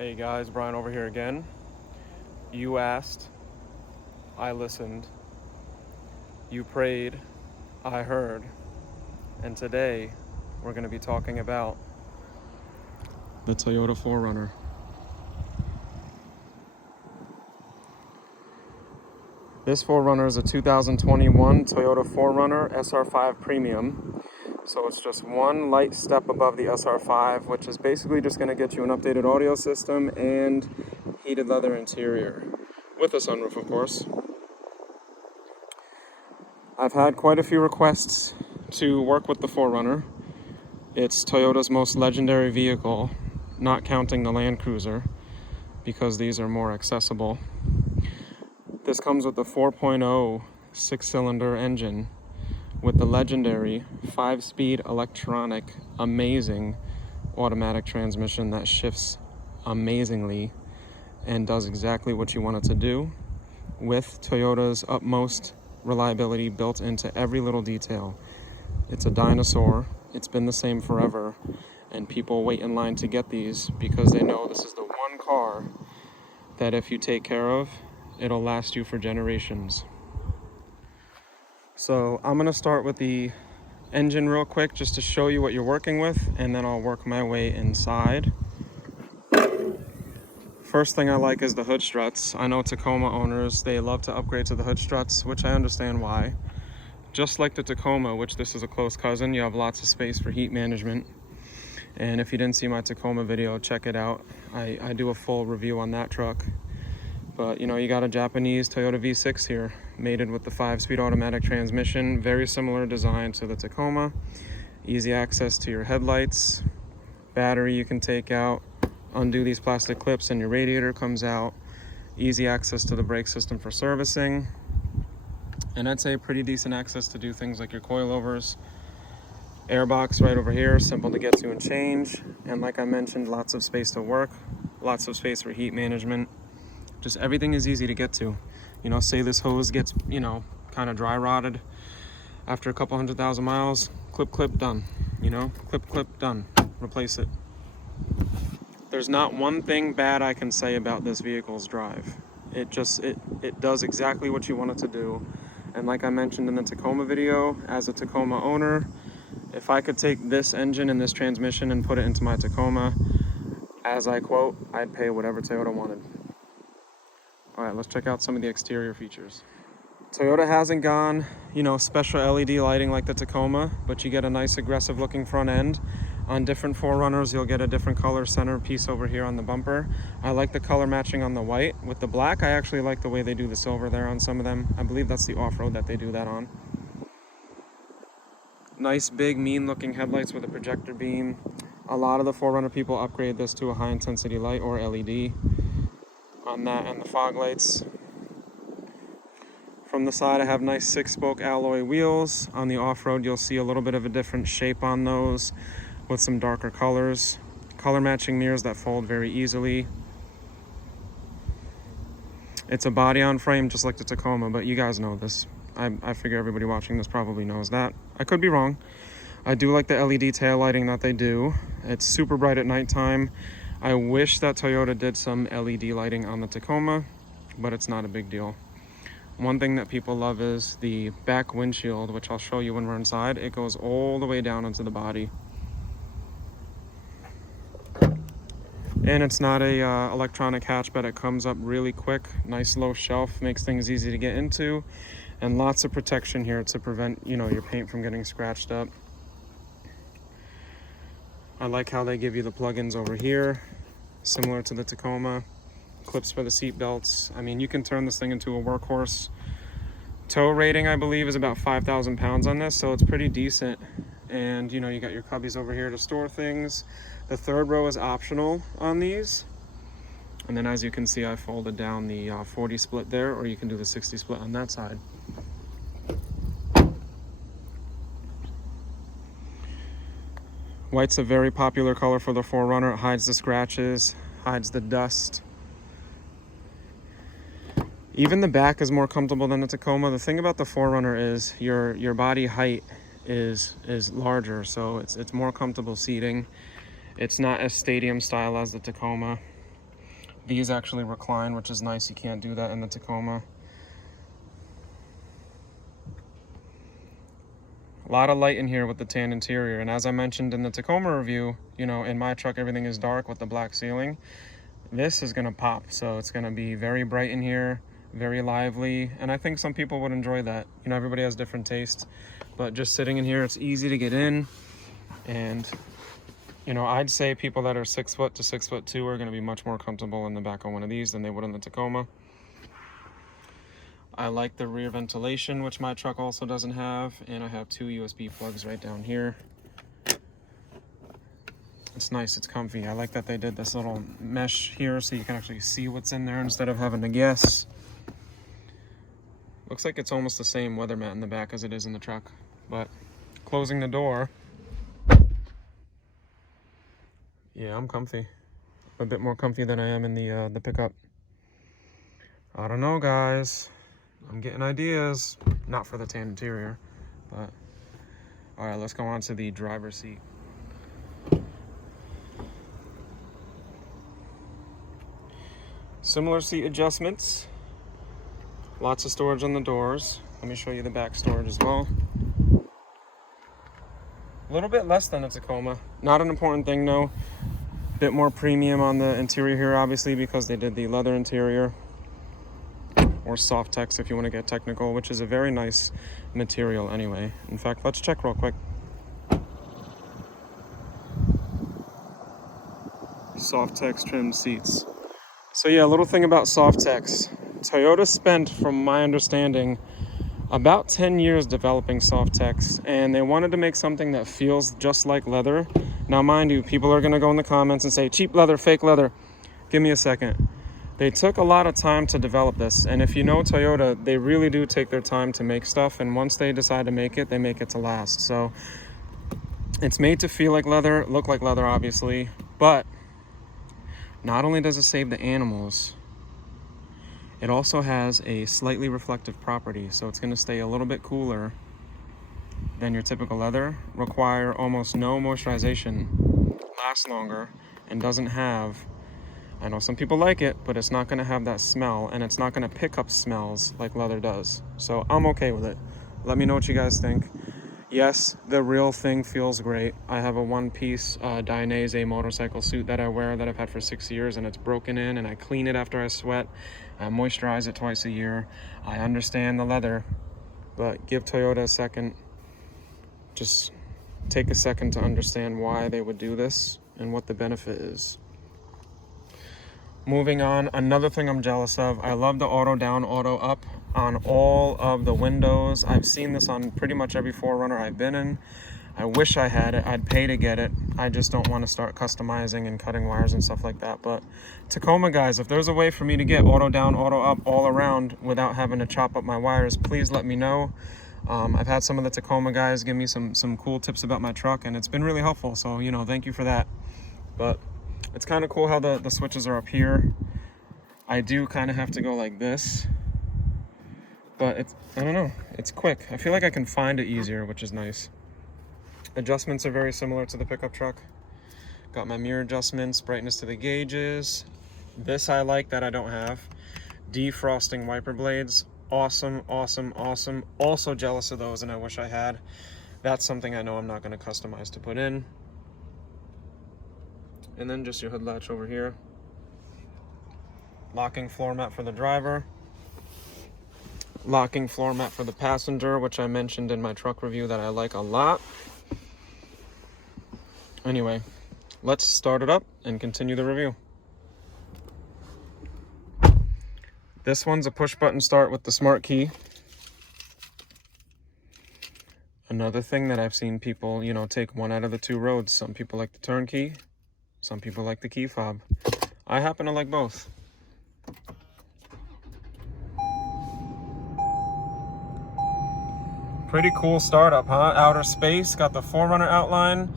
Hey guys, Brian over here again. You asked, I listened. You prayed, I heard. And today, we're going to be talking about the Toyota 4Runner. This 4Runner is a 2021 Toyota 4Runner SR5 Premium. So it's just one light step above the SR5, which is basically just going to get you an updated audio system and heated leather interior, with a sunroof, of course. I've had quite a few requests to work with the 4Runner. It's Toyota's most legendary vehicle, not counting the Land Cruiser, because these are more accessible. This comes with the 4.0 six-cylinder engine with the legendary 5-speed electronic, amazing automatic transmission that shifts amazingly and does exactly what you want it to do, with Toyota's utmost reliability built into every little detail. It's a dinosaur. It's been the same forever, and people wait in line to get these because they know this is the one car that if you take care of, it'll last you for generations. So I'm gonna start with the engine real quick just to show you what you're working with, and then I'll work my way inside. First thing I like is the hood struts. I know Tacoma owners, they love to upgrade to the hood struts, which I understand why. Just like the Tacoma, which this is a close cousin, you have lots of space for heat management. And if you didn't see my Tacoma video, check it out. I do a full review on that truck. But you know, you got a Japanese Toyota V6 here, mated with the 5-speed automatic transmission, very similar design to the Tacoma. Easy access to your headlights, battery you can take out, undo these plastic clips and your radiator comes out. Easy access to the brake system for servicing. And I'd say pretty decent access to do things like your coilovers. Airbox right over here, simple to get to and change. And like I mentioned, lots of space to work, lots of space for heat management. Just everything is easy to get to. You know, say this hose gets, kind of dry rotted after a couple 100,000 miles, clip, done. Clip, done. Replace it. There's not one thing bad I can say about this vehicle's drive. It does exactly what you want it to do. And like I mentioned in the Tacoma video, as a Tacoma owner, if I could take this engine and this transmission and put it into my Tacoma, as I quote, I'd pay whatever Toyota wanted. All right, let's check out some of the exterior features. Toyota hasn't gone, special LED lighting like the Tacoma, but you get a nice aggressive looking front end. On different 4Runners, you'll get a different color center piece over here on the bumper. I like the color matching on the white. With the black, I actually like the way they do the silver there on some of them. I believe that's the off-road that they do that on. Nice, big, mean-looking headlights with a projector beam. A lot of the 4Runner people upgrade this to a high-intensity light or LED on that, and the fog lights. From the side, I have nice 6-spoke alloy wheels. On the off-road, you'll see a little bit of a different shape on those with some darker colors. Color matching mirrors that fold very easily. It's a body on frame just like the Tacoma, but you guys know this. I figure everybody watching this probably knows that. I could be wrong. I do like the LED tail lighting that they do. It's super bright at nighttime. I wish that Toyota did some LED lighting on the Tacoma, but it's not a big deal. One thing that people love is the back windshield, which I'll show you when we're inside. It goes all the way down into the body. And it's not a electronic hatch, but it comes up really quick. Nice low shelf, makes things easy to get into. And lots of protection here to prevent, your paint from getting scratched up. I like how they give you the plugins over here, similar to the Tacoma. Clips for the seat belts. I mean, you can turn this thing into a workhorse. Tow rating, I believe, is about 5,000 pounds on this, so it's pretty decent. And you got your cubbies over here to store things. The third row is optional on these. And then as you can see, I folded down the 40 split there, or you can do the 60 split on that side. White's a very popular color for the 4Runner. It hides the scratches, hides the dust. Even the back is more comfortable than the Tacoma. The thing about the 4Runner is your body height is larger, so it's more comfortable seating. It's not as stadium style as the Tacoma. These actually recline, which is nice. You can't do that in the Tacoma. A lot of light in here with the tan interior, and as I mentioned in the Tacoma review, you know, in my truck everything is dark with the black ceiling. This is gonna pop, so it's gonna be very bright in here, very lively, and I think some people would enjoy that. You know, everybody has different tastes, but just sitting in here, it's easy to get in, and you know, I'd say people that are 6 foot to 6'2" are gonna be much more comfortable in the back of one of these than they would in the Tacoma. I like the rear ventilation, which my truck also doesn't have, and I have 2 USB plugs right down here. It's nice, it's comfy. I like that they did this little mesh here so you can actually see what's in there instead of having to guess. Looks like it's almost the same weather mat in the back as it is in the truck, but closing the door, yeah, I'm comfy. A bit more comfy than I am in the pickup. I don't know, guys. I'm getting ideas, not for the tan interior, but all right, let's go on to the driver's seat. Similar seat adjustments, lots of storage on the doors. Let me show you the back storage as well. A little bit less than a Tacoma, not an important thing though. Bit more premium on the interior here, obviously, because they did the leather interior, or soft tex if you want to get technical, which is a very nice material anyway. In fact, let's check real quick. Soft tex trim seats. So yeah, a little thing about soft tex. Toyota spent, from my understanding, about 10 years developing soft tex, and they wanted to make something that feels just like leather. Now mind you, people are going to go in the comments and say cheap leather, fake leather. Give me a second. They took a lot of time to develop this, and if you know Toyota, they really do take their time to make stuff, and once they decide to make it, they make it to last. So it's made to feel like leather, look like leather obviously, but not only does it save the animals, it also has a slightly reflective property, so it's going to stay a little bit cooler than your typical leather, require almost no moisturization, lasts longer, and doesn't have, I know some people like it, but it's not going to have that smell, and it's not going to pick up smells like leather does. So I'm okay with it. Let me know what you guys think. Yes, the real thing feels great. I have a one-piece Dainese motorcycle suit that I wear that I've had for 6 years, and it's broken in, and I clean it after I sweat. I moisturize it twice a year. I understand the leather, but give Toyota a second. Just take a second to understand why they would do this and what the benefit is. Moving on, another thing I'm jealous of, I love the auto down, auto up on all of the windows. I've seen this on pretty much every 4Runner I've been in. I wish I had it. I'd pay to get it. I just don't want to start customizing and cutting wires and stuff like that. But Tacoma guys, if there's a way for me to get auto down, auto up all around without having to chop up my wires, please let me know. I've had some of the Tacoma guys give me some cool tips about my truck, and it's been really helpful. So, you know, thank you for that. But it's kind of cool how the switches are up here. I do kind of have to go like this, but it's, I don't know, it's quick. I feel like I can find it easier, which is nice. Adjustments are very similar to the pickup truck. Got my mirror adjustments, brightness to the gauges. This I like that I don't have. Defrosting wiper blades. Awesome, awesome, awesome. Also jealous of those, and I wish I had. That's something I know I'm not going to customize to put in. And then just your hood latch over here. Locking floor mat for the driver. Locking floor mat for the passenger, which I mentioned in my truck review that I like a lot. Anyway, let's start it up and continue the review. This one's a push button start with the smart key. Another thing that I've seen people, you know, take one out of the two roads. Some people like the turnkey. Some people like the key fob. I happen to like both. Pretty cool startup, huh? Outer space, got the 4Runner outline.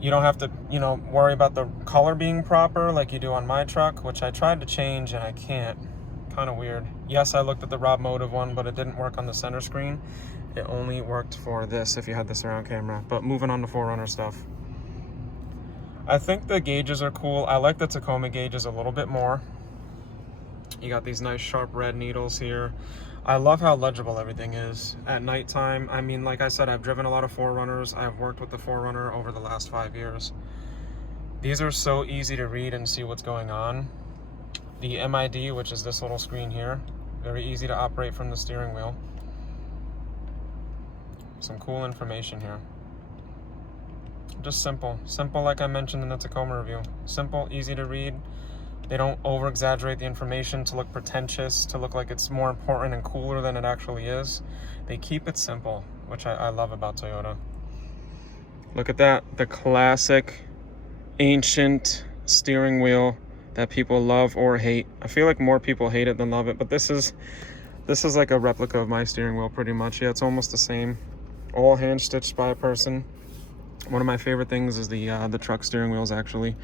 You don't have to, you know, worry about the color being proper like you do on my truck, which I tried to change and I can't. Kind of weird. Yes, I looked at the Rob Motive one, but it didn't work on the center screen. It only worked for this if you had the surround camera. But moving on to 4Runner stuff. I think the gauges are cool. I like the Tacoma gauges a little bit more. You got these nice sharp red needles here. I love how legible everything is at nighttime. I mean, like I said, I've driven a lot of 4Runners. I've worked with the 4Runner over the last 5 years. These are so easy to read and see what's going on. The MID, which is this little screen here, very easy to operate from the steering wheel. Some cool information here. Just simple. Simple like I mentioned in the Tacoma review. Simple, easy to read. They don't over-exaggerate the information to look pretentious, to look like it's more important and cooler than it actually is. They keep it simple, which I love about Toyota. Look at that, the classic, ancient steering wheel that people love or hate. I feel like more people hate it than love it, but this is like a replica of my steering wheel pretty much. Yeah, it's almost the same. All hand-stitched by a person. One of my favorite things is the truck steering wheels, actually.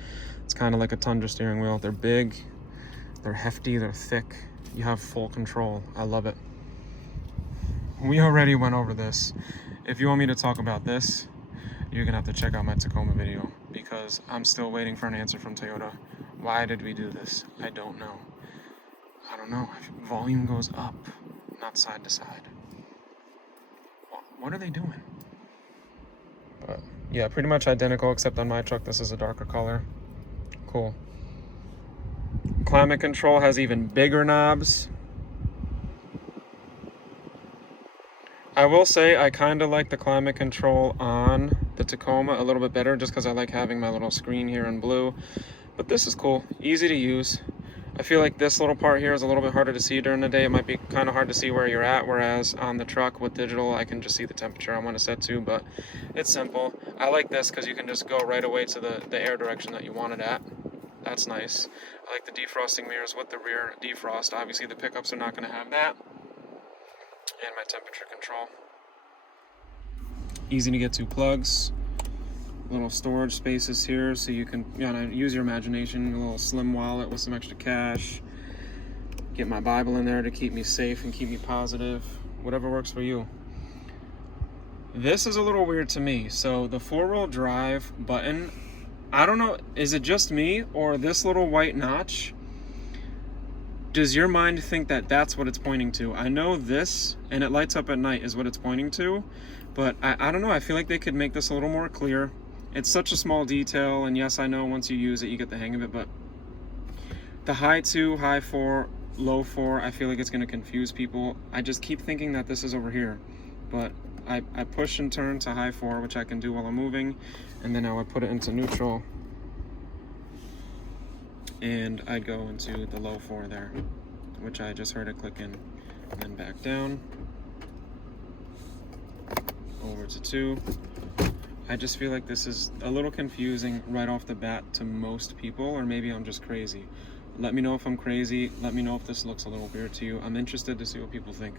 It's kind of like a Tundra steering wheel. They're big, they're hefty, they're thick. You have full control. I love it. We already went over this. If you want me to talk about this, you're gonna have to check out my Tacoma video, because I'm still waiting for an answer from Toyota. Why did we do this? I don't know. I don't know. Volume goes up, not side to side. What are they doing? But yeah, pretty much identical, except on my truck this is a darker color. Cool. Climate control has even bigger knobs. I will say I kind of like the climate control on the Tacoma a little bit better, just because I like having my little screen here in blue. But this is cool, easy to use. I feel like this little part here is a little bit harder to see during the day. It might be kind of hard to see where you're at, whereas on the truck with digital, I can just see the temperature I want to set to, but it's simple. I like this because you can just go right away to the air direction that you want it at. That's nice. I like the defrosting mirrors with the rear defrost. Obviously the pickups are not going to have that. And my temperature control. Easy to get to plugs. Little storage spaces here, so you can use your imagination. A little slim wallet with some extra cash. Get my Bible in there to keep me safe and keep me positive. Whatever works for you. This is a little weird to me. So the 4-wheel drive button, I don't know, is it just me or this little white notch? Does your mind think that that's what it's pointing to? I know this, and it lights up at night, is what it's pointing to, but I don't know. I feel like they could make this a little more clear. It's such a small detail, and yes, I know once you use it, you get the hang of it, but the high 2, high 4, low 4, I feel like it's going to confuse people. I just keep thinking that this is over here, but I push and turn to high 4, which I can do while I'm moving, and then I would put it into neutral, and I'd go into the low 4 there, which I just heard it click in, and then back down, over to 2. I just feel like this is a little confusing right off the bat to most people, or maybe I'm just crazy. Let me know if I'm crazy. Let me know if this looks a little weird to you. I'm interested to see what people think.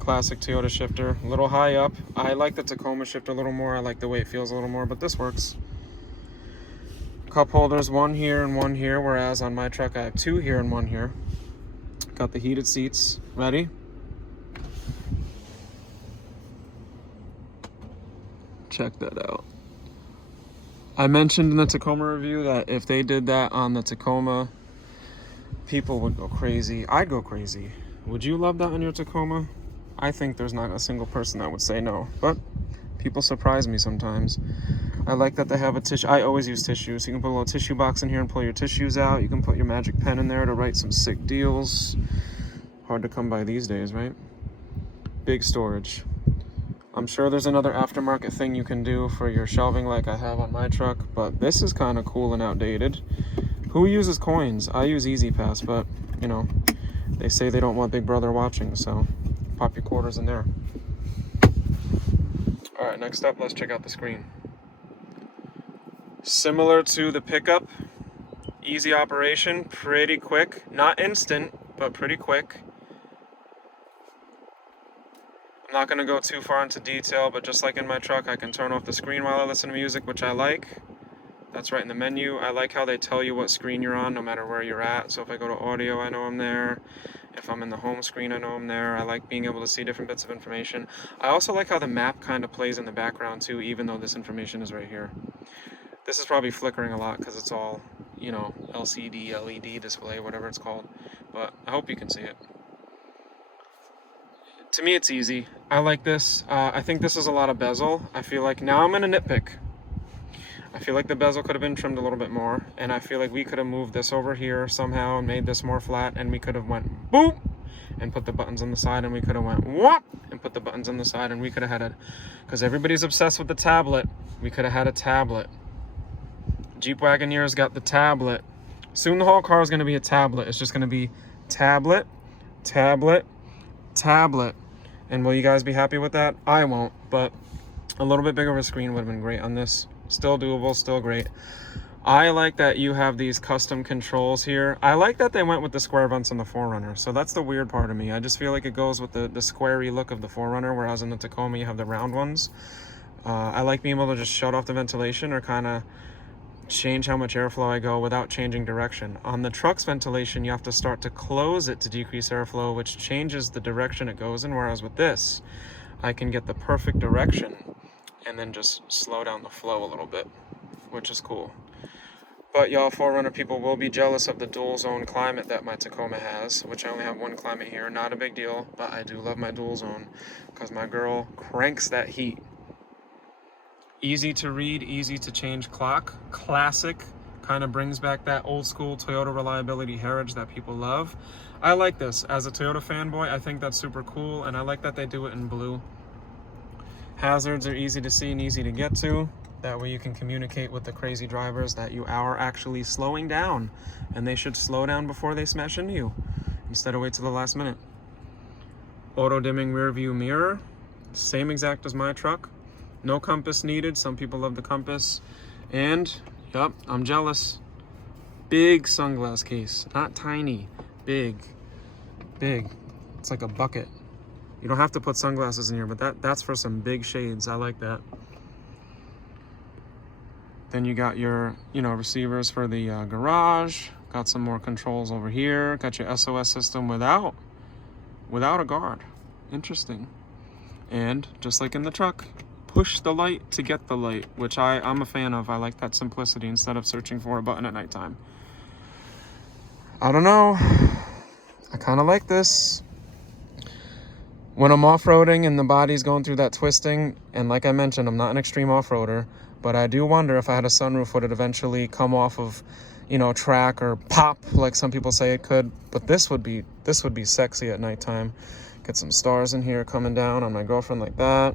Classic Toyota shifter, a little high up. I like the Tacoma shifter a little more. I like the way it feels a little more, but this works. Cup holders, one here and one here, whereas on my truck I have 2 here and 1 here. Got the heated seats. Ready? Check that out. I mentioned in the Tacoma review that if they did that on the Tacoma, people would go crazy. I'd go crazy. Would you love that on your Tacoma? I think there's not a single person that would say no, but people surprise me sometimes. I like that they have a tissue. I always use tissues. You can put a little tissue box in here and pull your tissues out. You can put your magic pen in there to write some sick deals. Hard to come by these days, right? Big storage. I'm sure there's another aftermarket thing you can do for your shelving like I have on my truck, but this is kind of cool and outdated. Who uses coins? I use Easy Pass, but, you know, they say they don't want Big Brother watching, so pop your quarters in there. All right, next up, let's check out the screen. Similar to the pickup, easy operation, pretty quick. Not instant, but pretty quick. I'm not going to go too far into detail, but just like in my truck, I can turn off the screen while I listen to music, which I like. That's right in the menu. I like how they tell you what screen you're on no matter where you're at. So if I go to audio, I know I'm there. If I'm in the home screen, I know I'm there. I like being able to see different bits of information. I also like how the map kind of plays in the background too, even though this information is right here. This is probably flickering a lot because it's all, you know, LCD, LED display, whatever it's called. But I hope you can see it. To me, it's easy. I like this. I think this is a lot of bezel. I feel like, now I'm gonna nitpick. I feel like the bezel could have been trimmed a little bit more, and I feel like we could have moved this over here somehow and made this more flat, and we could have went boop and put the buttons on the side, and we could have went whoop and put the buttons on the side, and we could have had a, because everybody's obsessed with the tablet, we could have had a tablet. Jeep Wagoneer's got the tablet. Soon the whole car is going to be a tablet. It's just going to be tablet, tablet, tablet. And will you guys be happy with that? I won't, but a little bit bigger of a screen would have been great on this. Still doable, still great. I like that you have these custom controls here. I like that they went with the square vents on the 4Runner. So that's the weird part of me. I just feel like it goes with the squarey look of the 4Runner, whereas in the Tacoma you have the round ones. I like being able to just shut off the ventilation or kind of change how much airflow I go without changing direction. On the truck's ventilation, you have to start to close it to decrease airflow, which changes the direction it goes in, whereas with this, I can get the perfect direction and then just slow down the flow a little bit, which is cool. But y'all 4Runner people will be jealous of the dual zone climate that my Tacoma has, which I only have one climate here. Not a big deal, but I do love my dual zone because my girl cranks that heat. Easy to read, easy to change clock. Classic, kind of brings back that old school Toyota reliability heritage that people love. I like this. As a Toyota fanboy, I think that's super cool, and I like that they do it in blue. Hazards are easy to see and easy to get to. That way you can communicate with the crazy drivers that you are actually slowing down, and they should slow down before they smash into you instead of wait till the last minute. Auto dimming rear view mirror, same exact as my truck. No compass needed. Some people love the compass. And, yep, I'm jealous. Big sunglass case. Not tiny. Big. Big. It's like a bucket. You don't have to put sunglasses in here, but that's for some big shades. I like that. Then you got your, receivers for the garage. Got some more controls over here. Got your SOS system without a guard. Interesting. And just like in the truck, push the light to get the light, which I'm a fan of. I like that simplicity instead of searching for a button at nighttime. I don't know. I kind of like this. When I'm off-roading and the body's going through that twisting, and like I mentioned, I'm not an extreme off-roader, but I do wonder if I had a sunroof, would it eventually come off of, track or pop like some people say it could. But this would be sexy at nighttime. Get some stars in here coming down on my girlfriend like that.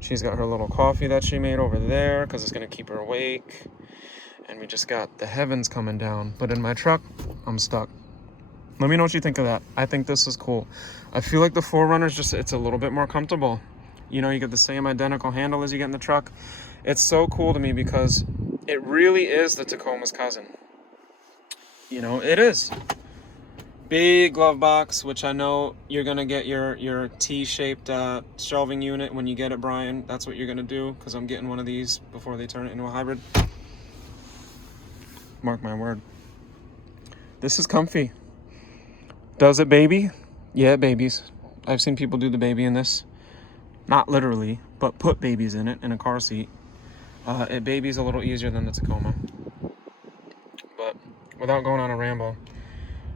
She's got her little coffee that she made over there because it's going to keep her awake. And we just got the heavens coming down. But in my truck, I'm stuck. Let me know what you think of that. I think this is cool. I feel like the 4Runner's it's a little bit more comfortable. You get the same identical handle as you get in the truck. It's so cool to me because it really is the Tacoma's cousin. It is. Big glove box, which I know you're going to get your T-shaped shelving unit when you get it, Brian. That's what you're going to do, because I'm getting one of these before they turn it into a hybrid. Mark my word. This is comfy. Does it baby? Yeah, it babies. I've seen people do the baby in this. Not literally, but put babies in it in a car seat. It babies a little easier than the Tacoma. But without going on a ramble,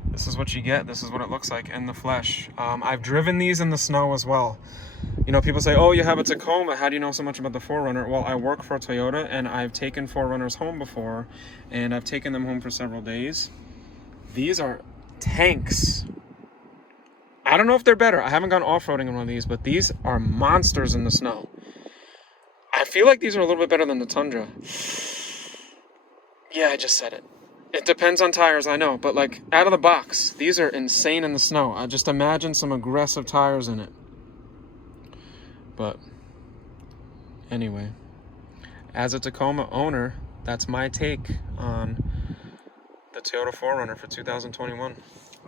this is what you get. This is what it looks like in the flesh. I've driven these in the snow as well. People say, oh, you have a Tacoma. How do you know so much about the 4Runner? Well, I work for Toyota, and I've taken 4Runners home before, and I've taken them home for several days. These are tanks. I don't know if they're better. I haven't gone off-roading in one of these, but these are monsters in the snow. I feel like these are a little bit better than the Tundra. Yeah, I just said it. It depends on tires, I know, but like out of the box, these are insane in the snow. I just imagine some aggressive tires in it. But anyway, as a Tacoma owner, that's my take on the Toyota 4Runner for 2021.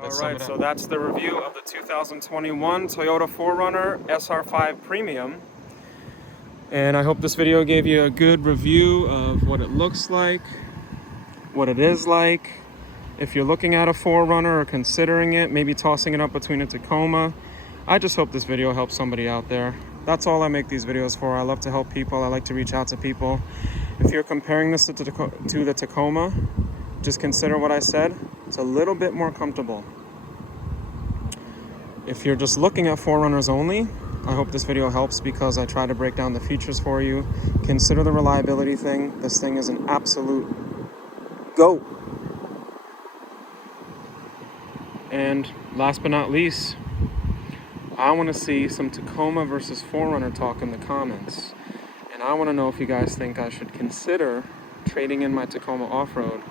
Alright, so that's the review of the 2021 Toyota 4Runner SR5 Premium. And I hope this video gave you a good review of what it looks like, what it is like. If you're looking at a 4Runner or considering it, maybe tossing it up between a Tacoma, I just hope this video helps somebody out there. That's all I make these videos for. I love to help people. I like to reach out to people. If you're comparing this to the Tacoma, just consider what I said. It's a little bit more comfortable. If you're just looking at 4Runners only, I hope this video helps because I try to break down the features for you. Consider the reliability thing. This thing is an absolute GOAT. And last but not least, I want to see some Tacoma versus 4Runner talk in the comments. And I want to know if you guys think I should consider trading in my Tacoma Off-road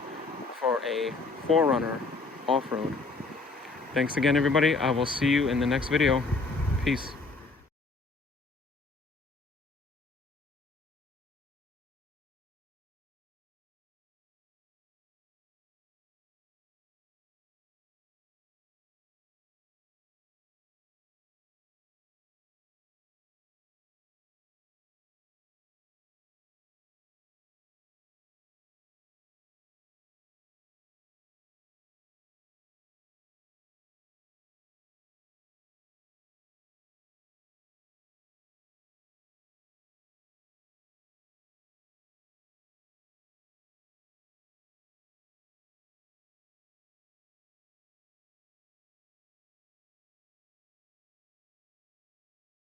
for a 4Runner Off-road. Thanks again, everybody. I will see you in the next video. Peace.